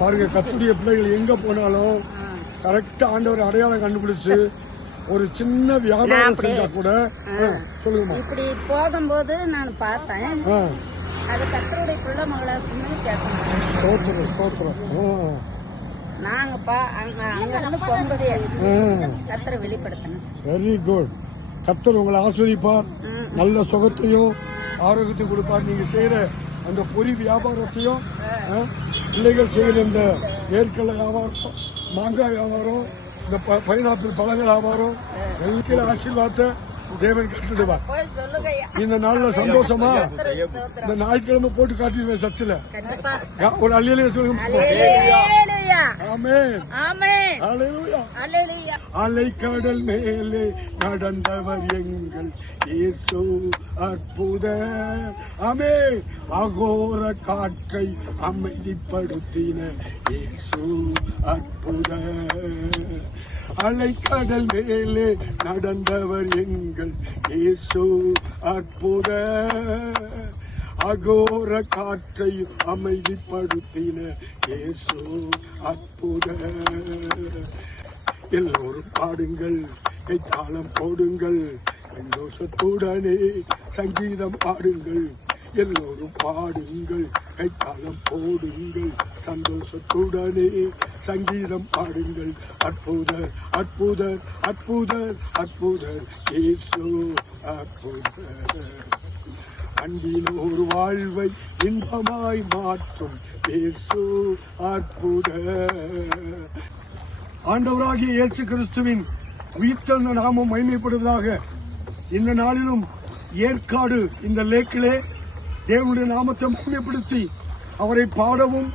பாருங்க, கர்த்தருடைய பிள்ளைகள் எங்க போனாலும் கரெக்டா ஆண்டவர் அடையாளம் கண்டுபிடிச்சு ஒரு சின்ன வியாபாரம் செஞ்சா கூட சொல்லுங்கம்மா. இப்படி போகும்போது நான் பார்த்தேன், அது கர்த்தருடைய பிள்ளை மகளா பேசணும். நாங்க அங்க இருந்து போகும்போதே கர்த்தரை வெளிப்படுத்தணும். Very good. கர்த்தர் உங்களை ஆஸ்வதிப்பார், நல்ல சுகத்தையும் ஆரோக்கியத்தையும் கொடுப்பார். நீங்க செய்யற அந்த பொறி வியாபாரத்தையும், பிள்ளைகள் செய்யற இந்த வேர்க்கடலை வியாபாரம், மாங்காய் வியாபாரம், இந்த பைனாப்பிள் பழங்கள் வியாபாரம், எல்லா ஆசீர்வாதத்தை தேவன் கட்டுடுவார். இந்த நாள்ல சந்தோஷமா இந்த ஞாயிற்றுக்கிழமை போட்டு காட்டிடுவேன் சர்ச்சில். ஒரு அல்லேலூயா சொல்லுங்க. ஆமென், ஆமென், ஹல்லேலூயா, ஹல்லேலூயா. அலைக்கடல் மேலே நடந்தவர் எங்கள் இயேசு அற்புதர். ஆமென். அகோர காற்றை அமைதிப்படுத்தின இயேசு அற்புதர். அலைக்கடல் மேலே நடந்தவர் எங்கள் இயேசு அற்புதர். அகோர காற்றை அமைதிப்படுத்தின இயேசு அற்புதர். எல்லோரும் பாடுங்கள், கைத்தாளம் போடுங்கள், சந்தோஷத்துடனே சங்கீதம் பாடுங்கள். எல்லோரும் பாடுங்கள், கைத்தாளம் போடுங்கள், சந்தோஷத்துடனே சங்கீதம் பாடுங்கள். அற்புதர், அற்புதர், அற்புதர், அற்புதர் இயேசு அற்புதர். அன்பினோர் வாழ்வை இன்பமாய் மாற்றும் இயேசு அற்புதர். ஆண்டவராகிய இயேசு கிறிஸ்துவின் உயிர்த்தெழுந்த நாமம் மகிமைப்படுவதாக. இந்த நாளிலும் ஏற்காடு இந்த லேக்கிலே தேவனுடைய நாமத்தை மகிமைப்படுத்தி அவரை பாடவும்,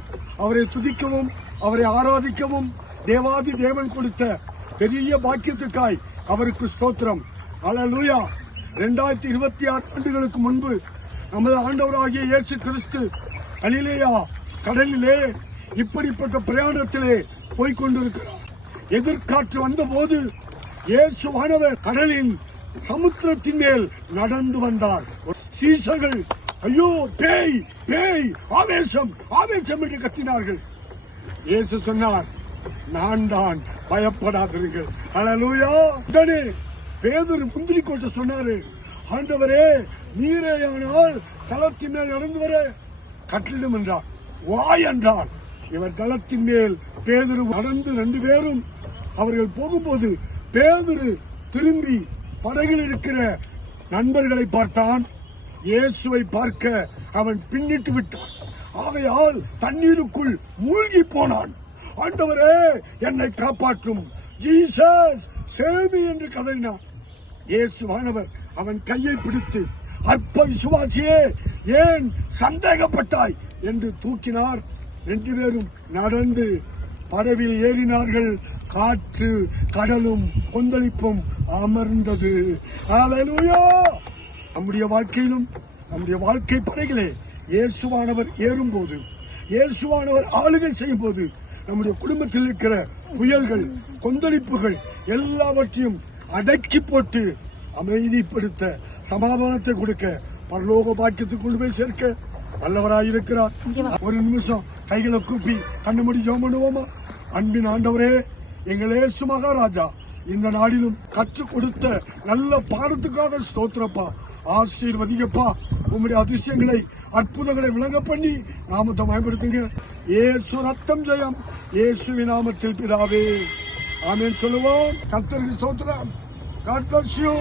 அவரை துதிக்கவும், அவரை ஆராதிக்கவும் தேவாதி தேவன் கொடுத்த பெரிய பாக்கியத்துக்காய் அவருக்கு ஸ்தோத்திரம். அல்லேலூயா. 2026 ஆண்டுகளுக்கு முன்பு நமது ஆண்டவராகிய இயேசு கிறிஸ்து கலிலேயா கடலிலே இப்படிப்பட்ட பிரயாணத்திலே போய்கொண்டிருக்கிறார். எதிர்காற்று வந்தபோது இயேசுவானவர் கடலின் சமுத்திரத்தின் மேல் நடந்து வந்தார். சீசர்கள் ஐயோ பேய் பேய் ஆவேசம் ஆவேசம் என்று கத்தினார்கள். இயேசு சொன்னார், நான் தான், பயப்படாதீர்கள். அல்லேலூயா. உடனே பேதுரு முந்திரி கோட்டை சொன்னாரு, ஆண்டவரே நீரேயானால் தளத்தின் மேல் நடந்து வர கட்டளிடும் என்றார். வாய் என்றார். இவர் தளத்தின் மேல் பேதுரு நடந்து 2 பேரும் அவர்கள் போகும்போது பேதுரு திரும்பி படகில் இருக்கிற நண்பர்களை பார்த்தான். இயேசுவை பார்க்க அவன் பின்னிட்டு விட்டான். ஆகையால் தண்ணீருக்குள் மூழ்கி போனான். ஆண்டவரே என்னை காப்பாற்றும், ஜீசஸ் சேவ் மீ என்று கதறினான். இயேசுவானவர் அவன் கையை பிடித்து, அற்ப விசுவாசியே ஏன் சந்தேகப்பட்டாய் என்று தூக்கினார். 2 பேரும் நடந்து படவில் ஏறினார்கள். காற்று கடலும் கொந்தளிப்பும் அமர்ந்தது. அல்லேலூயா. நம்முடைய வாழ்க்கையிலும் நம்முடைய வாழ்க்கை படைகளே இயேசுவானவர் ஏறும்போது, இயேசுவானவர் ஆளுகை செய்யும் போது நம்முடைய குடும்பத்தில் இருக்கிற புயல்கள், கொந்தளிப்புகள் எல்லாவற்றையும் அடக்கி போட்டு அமைதிப்படுத்த, சமாதானத்தை கொடுக்க, பரலோக பாக்கியத்துக்கு கொண்டு போய் சேர்க்க வல்லவராயிருக்கிறார். ஒரு நிமிஷம் கைகளை கூப்பி கண்ணு மூடி ஜெபம் பண்ணுவோமா? அன்பின் ஆண்டவரே, எங்கள் இயேசு மகாராஜா, இந்த நாளிலும் கற்றுக் கொடுத்த நல்ல பாடத்துக்காக ஸ்தோத்திரப்பா. ஆசீர்வதிங்கப்பா. உங்களுடைய அதிசயங்களை, அற்புதங்களை விளங்க பண்ணி நாமத்தை பயன்படுத்துங்க. இயேசு ரத்தம் ஜெயம். இயேசுவின் நாமத்தில் பிதாவே, ஆமென் சொல்லுவோம். கர்த்தருக்கு ஸ்தோத்திரம். God bless you.